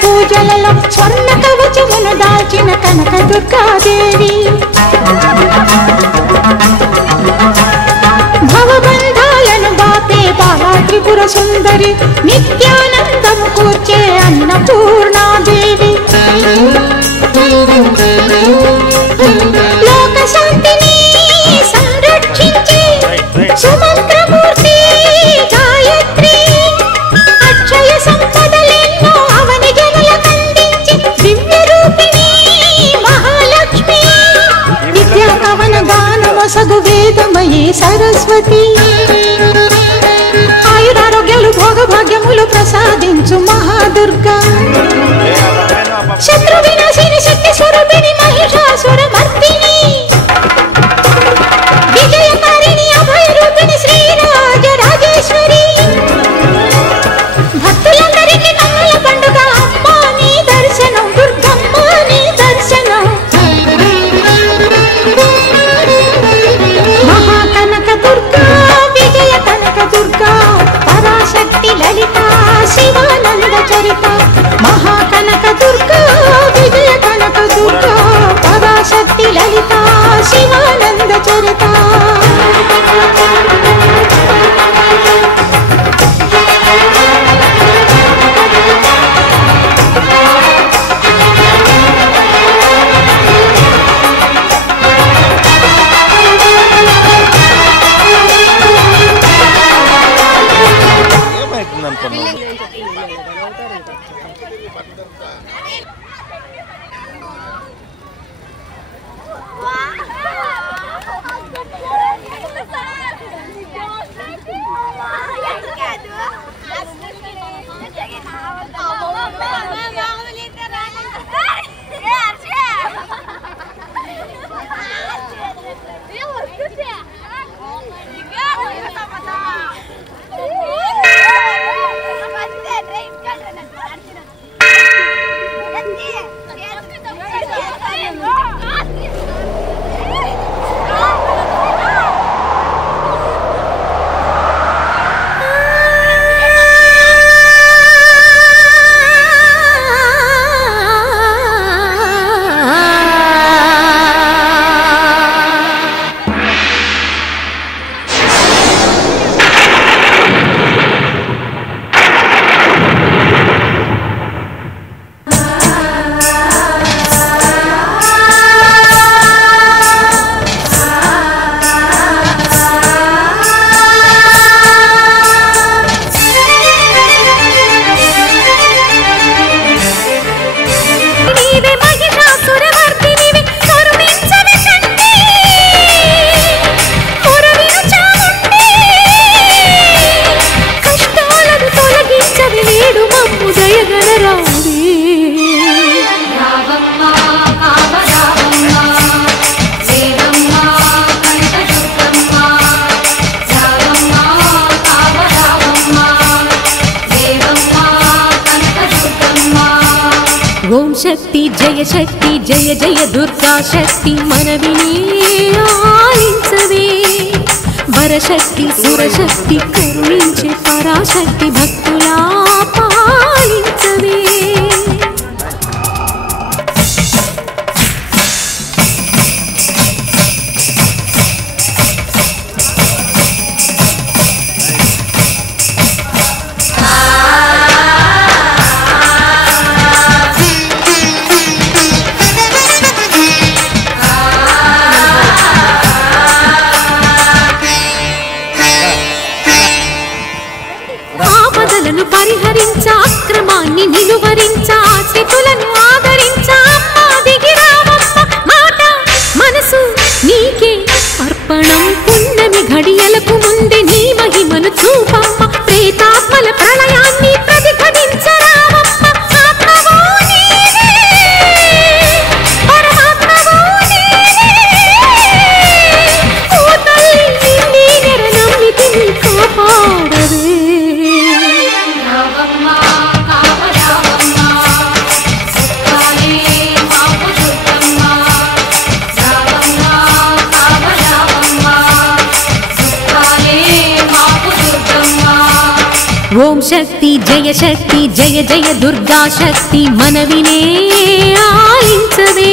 పూజలలో స్వర్ణ కవచమును దాల్చిన కనక దుర్గాదేవి భవబంధాలను బాపే బాలా త్రిపుర సుందరి నిత్యానందము కూర్చే అన్నపూర్ణాదేవి లోక శాంతిని సంరక్షించే సుమంత్రమూర్తి గాయత్రి అక్షయ సంపదలెన్నో అవని జనులకందించి దివ్య రూపిణి మహాలక్ష్మి విద్యా కవన గానమసగు వేదమయీ సరస్వతి ఆయురారోగ్యాలు భోగభాగ్యములు ప్రసాదించు మహాదుర్గా శత్రు వినాశిని శక్తి స్వరూపిణి మహిషాసుర మర్దిని విజయకారిణి అభయ రూపిణి శ్రీరాజ రాజేశ్వరి భక్తులందరికీ కన్నుల పండుగ అమ్మా నీ దర్శనం దుర్గమ్మ నీ దర్శనం మహాకనక దుర్గా విజయ కనక దుర్గా పరాశక్తి లలిత శివానంద చరిత మహా శక్తి జయ జయ దుర్గా శక్తి మనవినే ఆలించవే వరశక్తి సురశక్తి కరుణించే పరాశక్తి భక్తులా పాలించవే పరిహరించ అక్రమాన్ని నిలువరించ ఆశ్రితులను ఆదరించ అమ్మా దిగిరావమ్మ మాట మనసు నీకే అర్పణం పున్నమి ఘడియలకు ముందే నీ మహిమను చూపమ్మ ప్రేతాత్మల ప్రళయాన్ని ప్రతిఘటించరావమ్మ ఆత్మవో నీవే పరమాత్మవో నీవే ఓ తల్లి నిన్నే నమ్మితి నీ కాపాడవే ఓం శక్తి జయ జయ దుర్గా శక్తి మనవినే ఆలించవే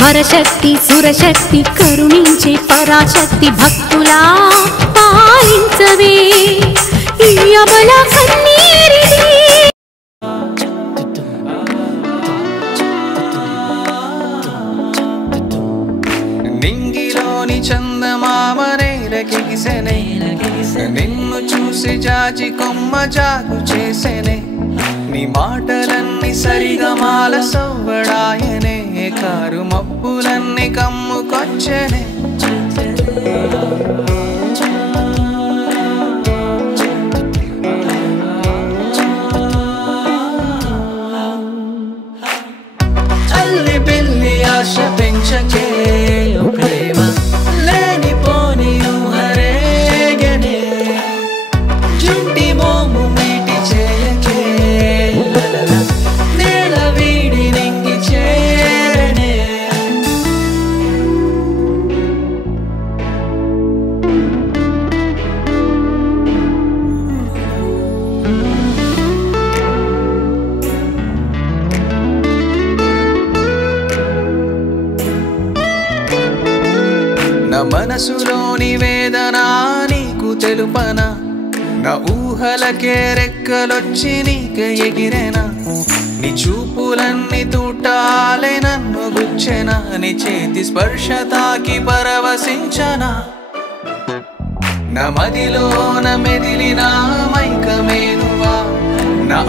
వరశక్తి సురశక్తి కరుణించే పరాశక్తి భక్తులా పాలించవే ఈ అబల కన్నీరిది నింగిలోని చందమామనే లకిసెనే నిన్ను చూసి జాజి కొమ్మ జాగు చేసెనే నీ మాటలన్నీ సరిగమాల సవ్వడాయనే కారు మబ్బులన్నీ కమ్ముకొచ్చెనే అల్లి బిల్లి ఆశ పెంచకే ప్రేమ లేనిపోని ఊహరేగనే జుంటి మోము మీటి చేయకే నేల వీడి నింగి చేరనే నా మనసులోని వేదన నీకు తెలుపనా నా ఊహలకే రెక్కలొచ్చి నీకే ఎగిరేనా నీ చూపులన్నీ తూటాలే నన్ను గుచ్చెనా నీ చేతి స్పర్శ తాకి పరవశించనా నా మదిలోన మెదిలిన మైకమేనువా నా